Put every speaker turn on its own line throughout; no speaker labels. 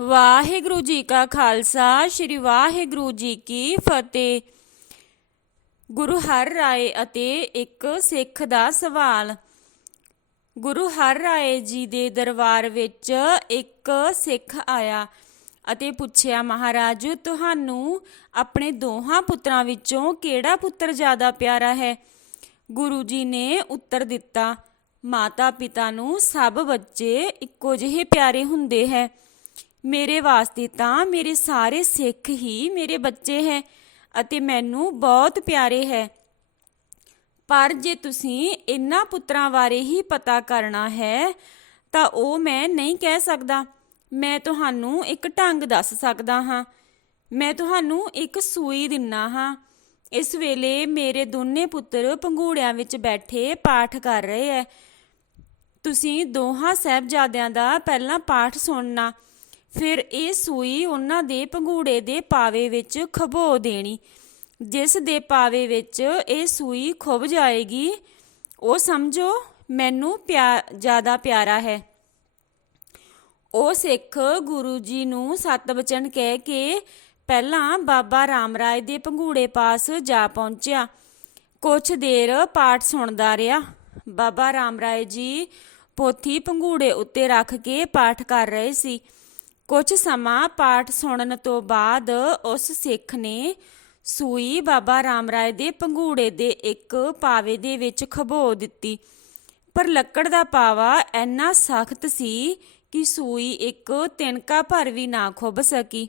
ਵਾਹਿਗੁਰੂ ਜੀ ਕਾ ਖਾਲਸਾ, ਸ੍ਰੀ ਵਾਹਿਗੁਰੂ ਜੀ ਕੀ ਫਤਿਹ। ਗੁਰੂ ਹਰ ਰਾਏ ਅਤੇ ਇੱਕ ਸਿੱਖ ਦਾ ਸਵਾਲ। ਗੁਰੂ ਹਰ ਰਾਏ ਜੀ ਦੇ ਦਰਬਾਰ ਵਿੱਚ ਇੱਕ ਸਿੱਖ ਆਇਆ ਅਤੇ ਪੁੱਛਿਆ, ਮਹਾਰਾਜ, ਤੁਹਾਨੂੰ ਆਪਣੇ ਦੋਹਾਂ ਪੁੱਤਰਾਂ ਵਿੱਚੋਂ ਕਿਹੜਾ ਪੁੱਤਰ ਜ਼ਿਆਦਾ ਪਿਆਰਾ ਹੈ? ਗੁਰੂ ਜੀ ਨੇ ਉੱਤਰ ਦਿੱਤਾ ਮਾਤਾ ਪਿਤਾ ਨੂੰ ਸਭ ਬੱਚੇ ਇੱਕੋ ਜਿਹੇ ਪਿਆਰੇ ਹੁੰਦੇ ਹੈ। ਮੇਰੇ ਵਾਸਤੇ ਤਾਂ ਮੇਰੇ ਸਾਰੇ ਸਿੱਖ ਹੀ ਮੇਰੇ ਬੱਚੇ ਹੈ ਅਤੇ ਮੈਨੂੰ ਬਹੁਤ ਪਿਆਰੇ ਹੈ। ਪਰ ਜੇ ਤੁਸੀਂ ਇਨ੍ਹਾਂ ਪੁੱਤਰਾਂ ਬਾਰੇ ਹੀ ਪਤਾ ਕਰਨਾ ਹੈ, ਤਾਂ ਉਹ ਮੈਂ ਨਹੀਂ ਕਹਿ ਸਕਦਾ। ਮੈਂ ਤੁਹਾਨੂੰ ਇੱਕ ਢੰਗ ਦੱਸ ਸਕਦਾ ਹਾਂ। ਮੈਂ ਤੁਹਾਨੂੰ ਇੱਕ ਸੂਈ ਦਿੰਨਾ ਹਾਂ। ਇਸ ਵੇਲੇ ਮੇਰੇ ਦੋਨੇ ਪੁੱਤਰ ਪੰਘੂੜਿਆਂ ਵਿੱਚ ਬੈਠੇ ਪਾਠ ਕਰ ਰਹੇ ਐ। ਤੁਸੀਂ ਦੋਹਾਂ ਸਾਹਿਬਜ਼ਾਦਿਆਂ ਦਾ ਪਹਿਲਾਂ ਪਾਠ ਸੁਣਨਾ। ਫਿਰ ਇਹ ਸੂਈ ਉਹਨਾਂ ਦੇ ਪੰਘੂੜੇ ਦੇ ਪਾਵੇ ਵਿੱਚ ਖਬੋ ਦੇਣੀ। ਜਿਸ ਦੇ ਪਾਵੇ ਵਿੱਚ ਇਹ ਸੂਈ ਖੁੱਭ ਜਾਏਗੀ, ਉਹ ਸਮਝੋ ਮੈਨੂੰ ਪਿਆ, ਜ਼ਿਆਦਾ ਪਿਆਰਾ ਹੈ। ਉਹ ਸਿੱਖ ਗੁਰੂ ਜੀ ਨੂੰ ਸਤ ਬਚਨ ਕਹਿ ਕੇ ਪਹਿਲਾਂ ਬਾਬਾ ਰਾਮ ਰਾਏ ਦੇ ਪੰਘੂੜੇ ਪਾਸ ਜਾ ਪਹੁੰਚਿਆ। ਕੁਛ ਦੇਰ ਪਾਠ ਸੁਣਦਾ ਰਿਹਾ। ਬਾਬਾ ਰਾਮ ਰਾਏ ਜੀ ਪੋਥੀ ਪੰਘੂੜੇ ਉੱਤੇ ਰੱਖ ਕੇ ਪਾਠ ਕਰ ਰਹੇ ਸੀ। ਕੁਝ ਸਮਾਂ ਪਾਠ ਸੁਣਨ ਤੋਂ ਬਾਅਦ ਉਸ ਸਿੱਖ ਨੇ ਸੂਈ ਬਾਬਾ ਰਾਮ ਰਾਏ ਦੇ ਪੰਘੂੜੇ ਦੇ ਇੱਕ ਪਾਵੇ ਦੇ ਵਿੱਚ ਖਬੋ ਦਿੱਤੀ। ਪਰ ਲੱਕੜ ਦਾ ਪਾਵਾ ਇੰਨਾ ਸਖਤ ਸੀ ਕਿ ਸੂਈ ਇੱਕ ਤਿਨਕਾ ਭਰ ਵੀ ਨਾ ਖੁੱਭ ਸਕੀ।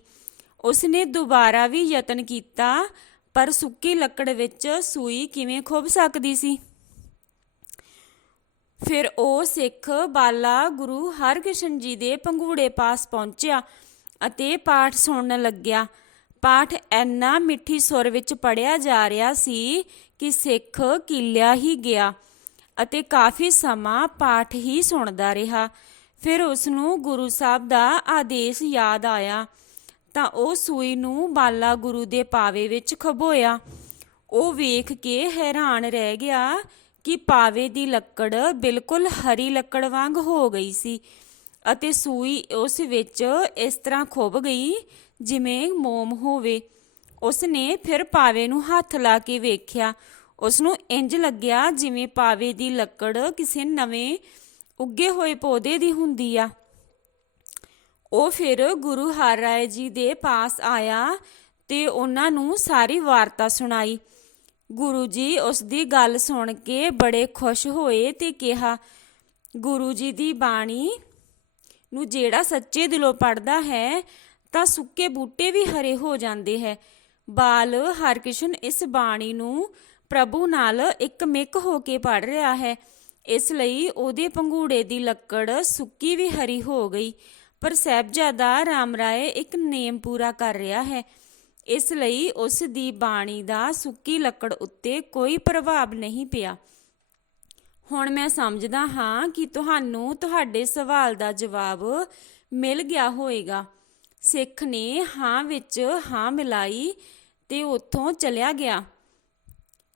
ਉਸਨੇ ਦੁਬਾਰਾ ਵੀ ਯਤਨ ਕੀਤਾ, ਪਰ ਸੁੱਕੀ ਲੱਕੜ ਵਿੱਚ ਸੂਈ ਕਿਵੇਂ ਖੁੱਭ ਸਕਦੀ ਸੀ? ਫਿਰ ਉਹ ਸਿੱਖ ਬਾਲਾ ਗੁਰੂ ਹਰਕ੍ਰਿਸ਼ਨ ਜੀ ਦੇ ਪੰਘੂੜੇ ਪਾਸ ਪਹੁੰਚਿਆ ਅਤੇ ਪਾਠ ਸੁਣਨ ਲੱਗਿਆ। ਪਾਠ ਐਨਾ ਮਿੱਠੀ ਸੁਰ ਵਿੱਚ ਪੜਿਆ ਜਾ ਰਿਹਾ ਸੀ ਕਿ ਸਿੱਖ ਕਿਲਿਆ ਹੀ ਗਿਆ ਅਤੇ ਕਾਫੀ ਸਮਾਂ ਪਾਠ ਹੀ ਸੁਣਦਾ ਰਿਹਾ। ਫਿਰ ਉਸ ਨੂੰ ਗੁਰੂ ਸਾਹਿਬ ਦਾ ਆਦੇਸ਼ ਯਾਦ ਆਇਆ ਤਾਂ ਉਹ ਸੂਈ ਨੂੰ ਬਾਲਾ ਗੁਰੂ ਦੇ ਪਾਵੇ ਵਿੱਚ ਖਬੋਇਆ। ਉਹ ਵੇਖ ਕੇ ਹੈਰਾਨ ਰਹਿ ਗਿਆ ਕਿ ਪਾਵੇ ਦੀ ਲੱਕੜ ਬਿਲਕੁਲ ਹਰੀ ਲੱਕੜ ਵਾਂਗ ਹੋ ਗਈ ਸੀ ਅਤੇ ਸੂਈ ਉਸ ਵਿੱਚ ਇਸ ਤਰ੍ਹਾਂ ਖੁੱਭ ਗਈ ਜਿਵੇਂ ਮੋਮ ਹੋਵੇ। ਉਸ ਨੇ ਫਿਰ ਪਾਵੇ ਨੂੰ ਹੱਥ ਲਾ ਕੇ ਵੇਖਿਆ। ਉਸ ਨੂੰ ਇੰਜ ਲੱਗਿਆ ਜਿਵੇਂ ਪਾਵੇ ਦੀ ਲੱਕੜ ਕਿਸੇ ਨਵੇਂ ਉੱਗੇ ਹੋਏ ਪੌਦੇ ਦੀ ਹੁੰਦੀ ਆ। ਉਹ ਫਿਰ ਗੁਰੂ ਹਰ ਰਾਏ ਜੀ ਦੇ ਪਾਸ ਆਇਆ ਤੇ ਉਹਨਾਂ ਨੂੰ ਸਾਰੀ ਵਾਰਤਾ ਸੁਣਾਈ। ਗੁਰੂ ਜੀ ਉਸ ਦੀ ਗੱਲ ਸੁਣ ਕੇ ਬੜੇ ਖੁਸ਼ ਹੋਏ ਤੇ ਕਿਹਾ, ਗੁਰੂ ਜੀ ਦੀ ਬਾਣੀ ਨੂੰ ਜਿਹੜਾ ਸੱਚੇ ਦਿਲੋਂ ਪੜਦਾ ਹੈ, ਤਾਂ ਸੁੱਕੇ ਬੂਟੇ ਵੀ ਹਰੇ ਹੋ ਜਾਂਦੇ ਹੈ। ਬਾਲ ਹਰਕ੍ਰਿਸ਼ਨ ਇਸ ਬਾਣੀ ਨੂੰ ਪ੍ਰਭੂ ਨਾਲ ਇੱਕ ਮਿਕ ਹੋ ਕੇ ਪੜ ਰਿਹਾ ਹੈ। ਇਸ ਲਈ ਉਹਦੇ ਪੰਘੂੜੇ ਦੀ ਲੱਕੜ ਸੁੱਕੀ ਵੀ ਹਰੀ ਹੋ ਗਈ। ਪਰ ਸਹਿਬਜ਼ਾਦਾ ਰਾਮ ਰਾਏ ਇੱਕ ਨੇਮ ਪੂਰਾ ਕਰ ਰਿਹਾ ਹੈ। ਇਸ ਲਈ ਉਸ ਦੀ ਬਾਣੀ ਦਾ ਸੁੱਕੀ ਲੱਕੜ ਉੱਤੇ ਕੋਈ ਪ੍ਰਭਾਵ ਨਹੀਂ ਪਿਆ। ਹੁਣ ਮੈਂ ਸਮਝਦਾ ਹਾਂ ਕਿ ਤੁਹਾਨੂੰ ਤੁਹਾਡੇ ਸਵਾਲ ਦਾ ਜਵਾਬ ਮਿਲ ਗਿਆ ਹੋਵੇਗਾ। ਸਿੱਖ ਨੇ ਹਾਂ ਵਿੱਚ ਹਾਂ ਮਿਲਾਈ ਤੇ ਉੱਥੋਂ ਚਲਿਆ ਗਿਆ।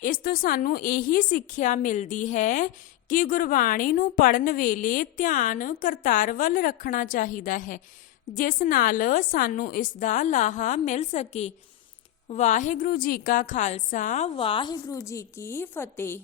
ਇਸ ਤੋਂ ਸਾਨੂੰ ਇਹੀ ਸਿੱਖਿਆ ਮਿਲਦੀ ਹੈ ਕਿ ਗੁਰਬਾਣੀ ਨੂੰ ਪੜਨ ਵੇਲੇ ਧਿਆਨ ਕਰਤਾਰ ਵੱਲ ਰੱਖਣਾ ਚਾਹੀਦਾ ਹੈ। ਜਿਸ ਨਾਲ ਸਾਨੂੰ ਇਸ ਦਾ ਲਾਹਾ ਮਿਲ ਸਕੇ। ਵਾਹਿਗੁਰੂ ਜੀ ਕਾ ਖਾਲਸਾ, ਵਾਹਿਗੁਰੂ ਜੀ ਕੀ ਫਤਿਹ।